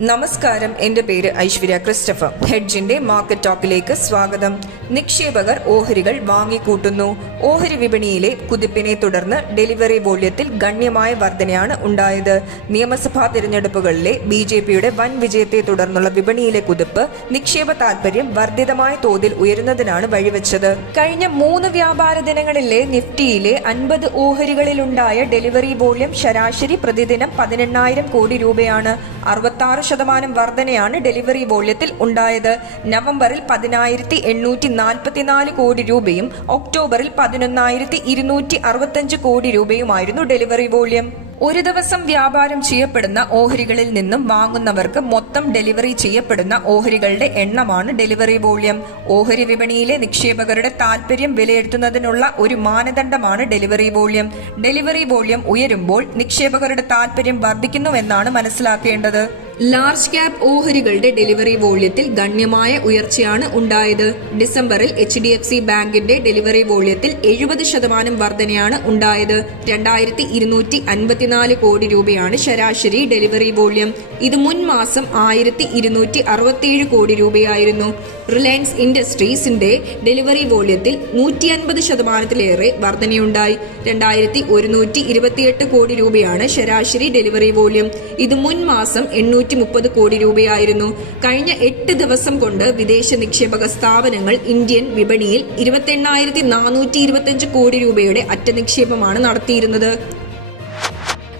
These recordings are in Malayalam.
നമസ്കാരം. എന്റെ പേര് ഐശ്വര്യ ക്രിസ്റ്റഫർ. ഹെഡ്ജിന്റെ മാർക്കറ്റ് ടോക്കിലേക്ക് സ്വാഗതം. നിക്ഷേപകർ ഓഹരികൾ വാങ്ങിക്കൂട്ടുന്നു. ഓഹരി വിപണിയിലെ കുതിപ്പിനെ തുടർന്ന് ഡെലിവറി വോള്യത്തിൽ ഗണ്യമായ വർധനയാണ് ഉണ്ടായത്. നിയമസഭാ തിരഞ്ഞെടുപ്പുകളിലെ ബി ജെ പിയുടെ വൻ വിജയത്തെ തുടർന്നുള്ള വിപണിയിലെ കുതിപ്പ് നിക്ഷേപ താൽപര്യം വർദ്ധിതമായ തോതിൽ ഉയരുന്നതിനാണ് വഴിവെച്ചത്. കഴിഞ്ഞ മൂന്ന് വ്യാപാര ദിനങ്ങളിലെ നിഫ്റ്റിയിലെ അൻപത് ഓഹരികളിലുണ്ടായ ഡെലിവറി വോള്യം ശരാശരി പ്രതിദിനം പതിനെണ്ണായിരം കോടി രൂപയാണ്. അറുപത്തി ശതമാനം വർധനയാണ് ഡെലിവറി വോള്യത്തിൽ ഉണ്ടായത്. നവംബറിൽ പതിനായിരത്തി എണ്ണൂറ്റി നാൽപ്പത്തിനാല് കോടി രൂപയും ഒക്ടോബറിൽ പതിനൊന്നായിരത്തി ഇരുന്നൂറ്റി അറുപത്തഞ്ച് കോടി രൂപയുമായിരുന്നു ഡെലിവറി വോള്യം. ഒരു ദിവസം വ്യാപാരം ചെയ്യപ്പെടുന്ന ഓഹരികളിൽ നിന്നും വാങ്ങുന്നവർക്ക് മൊത്തം ഡെലിവറി ചെയ്യപ്പെടുന്ന ഓഹരികളുടെ എണ്ണമാണ് ഡെലിവറി വോള്യം. ഓഹരി വിപണിയിലെ നിക്ഷേപകരുടെ താൽപര്യം വിലയിരുത്തുന്നതിനുള്ള ഒരു മാനദണ്ഡമാണ് ഡെലിവറി വോള്യം. ഡെലിവറി വോള്യം ഉയരുമ്പോൾ നിക്ഷേപകരുടെ താൽപര്യം വർദ്ധിക്കുന്നുവെന്നാണ് മനസ്സിലാക്കേണ്ടത്. ലാർജ് ക്യാപ് ഓഹരികളുടെ ഡെലിവറി വോള്യത്തിൽ ഗണ്യമായ ഉയർച്ചയാണ് ഉണ്ടായത്. ഡിസംബറിൽ എച്ച് ഡി എഫ് സി ബാങ്കിന്റെ ഡെലിവറി വോള്യത്തിൽ എഴുപത് ശതമാനം വർധനയാണ് ഉണ്ടായത്. രണ്ടായിരത്തി ഇരുന്നൂറ്റി അൻപത്തിനാല് കോടി രൂപയാണ് ശരാശരി ഡെലിവറി വോള്യം. ഇത് മുൻ മാസം ആയിരത്തി ഇരുന്നൂറ്റി അറുപത്തിയേഴ് കോടി രൂപയായിരുന്നു. റിലയൻസ് ഇൻഡസ്ട്രീസിന്റെ ഡെലിവറി വോള്യത്തിൽ നൂറ്റി അൻപത് ശതമാനത്തിലേറെ വർധനയുണ്ടായി. രണ്ടായിരത്തി ഒരുന്നൂറ്റി ഇരുപത്തിയെട്ട് കോടി രൂപയാണ് ശരാശരി ഡെലിവറി വോള്യം. ഇത് മുൻ മാസം എണ്ണൂറ്റി മുപ്പത് കോടി രൂപയായിരുന്നു. കഴിഞ്ഞ എട്ട് ദിവസം കൊണ്ട് വിദേശ നിക്ഷേപക സ്ഥാപനങ്ങൾ ഇന്ത്യൻ വിപണിയിൽ ഇരുപത്തെണ്ണായിരത്തി നാനൂറ്റി ഇരുപത്തിയഞ്ച് കോടി രൂപയുടെ അറ്റ നിക്ഷേപമാണ് നടത്തിയിരുന്നത്.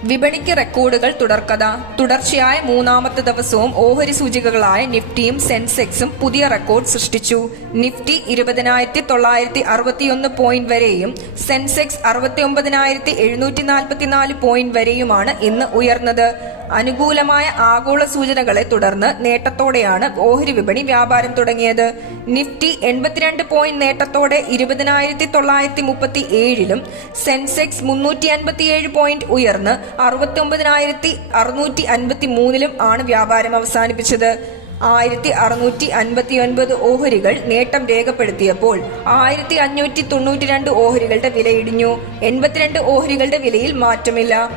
വിപണിക്ക് റെക്കോർഡുകൾ തുടർക്കഥ. തുടർച്ചയായ മൂന്നാമത്തെ ദിവസവും ഓഹരി സൂചികകളായ നിഫ്റ്റിയും സെൻസെക്സും പുതിയ റെക്കോർഡ് സൃഷ്ടിച്ചു. നിഫ്റ്റി ഇരുപതിനായിരത്തി തൊള്ളായിരത്തി അറുപത്തിയൊന്ന് പോയിന്റ് വരെയും സെൻസെക്സ് അറുപത്തി ഒമ്പതിനായിരത്തി എഴുന്നൂറ്റി നാൽപ്പത്തിനാല് പോയിന്റ് വരെയുമാണ് ഇന്ന് ഉയർന്നത്. അനുകൂലമായ ആഗോള സൂചനകളെ തുടർന്ന് നേട്ടത്തോടെയാണ് ഓഹരി വിപണി വ്യാപാരം തുടങ്ങിയത്. നിഫ്റ്റി എൺപത്തിരണ്ട് പോയിന്റ് നേട്ടത്തോടെ ഇരുപതിനായിരത്തി തൊള്ളായിരത്തി മുപ്പത്തി ഏഴിലും സെൻസെക്സ് മുന്നൂറ്റി അൻപത്തിയേഴ് പോയിന്റ് ഉയർന്ന് അറുപത്തി ഒമ്പതിനായിരത്തി അറുന്നൂറ്റി അൻപത്തി മൂന്നിലും ആണ് വ്യാപാരം അവസാനിപ്പിച്ചത്. ആയിരത്തി അറുന്നൂറ്റി അൻപത്തി ഒൻപത് ഓഹരികൾ നേട്ടം രേഖപ്പെടുത്തിയപ്പോൾ ആയിരത്തി അഞ്ഞൂറ്റി തൊണ്ണൂറ്റി രണ്ട് ഓഹരികളുടെ വില ഇടിഞ്ഞു എൺപത്തിരണ്ട് ഓഹരികളുടെ വിലയിൽ മാറ്റമില്ല.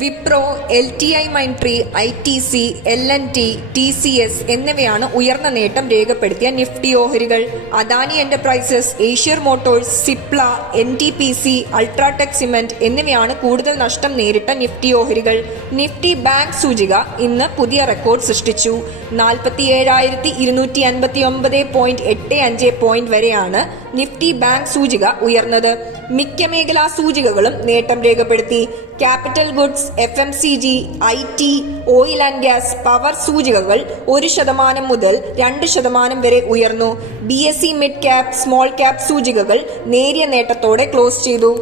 Wipro L T I Mindtree I T C L N T T C S എന്നിവയാണ് ഉയർന്ന നേട്ടം രേഖപ്പെടുത്തിയ നിഫ്റ്റി ഓഹരികൾ. Adani enterprises Eicher motors Cipla N T P C UltraTech cement എന്നിവയാണ് കൂടുതൽ നഷ്ടം നേരിട്ട നിഫ്റ്റി ഓഹരികൾ. നിഫ്റ്റി ബാങ്ക് സൂചിക ഇന്ന് പുതിയ റെക്കോർഡ് സൃഷ്ടിച്ചു. നാൽപ്പത്തി ഏഴായിരത്തി ഇരുന്നൂറ്റി അൻപത്തി ഒമ്പത് പോയിന്റ് എട്ട് അഞ്ച് പോയിന്റ് വരെയാണ് നിഫ്റ്റി ബാങ്ക് സൂചിക ഉയർന്നത്. മിക്ക മേഖലാ സൂചികകളും നേട്ടം രേഖപ്പെടുത്തി. Capital goods F M C G I T oil and gas power സൂചികകൾ ഒരു ശതമാനം മുതൽ രണ്ട് ശതമാനം വരെ ഉയർന്നു. B S C mid cap small cap സൂചികകൾ നേരിയ നേട്ടത്തോടെ ക്ലോസ് ചെയ്തു.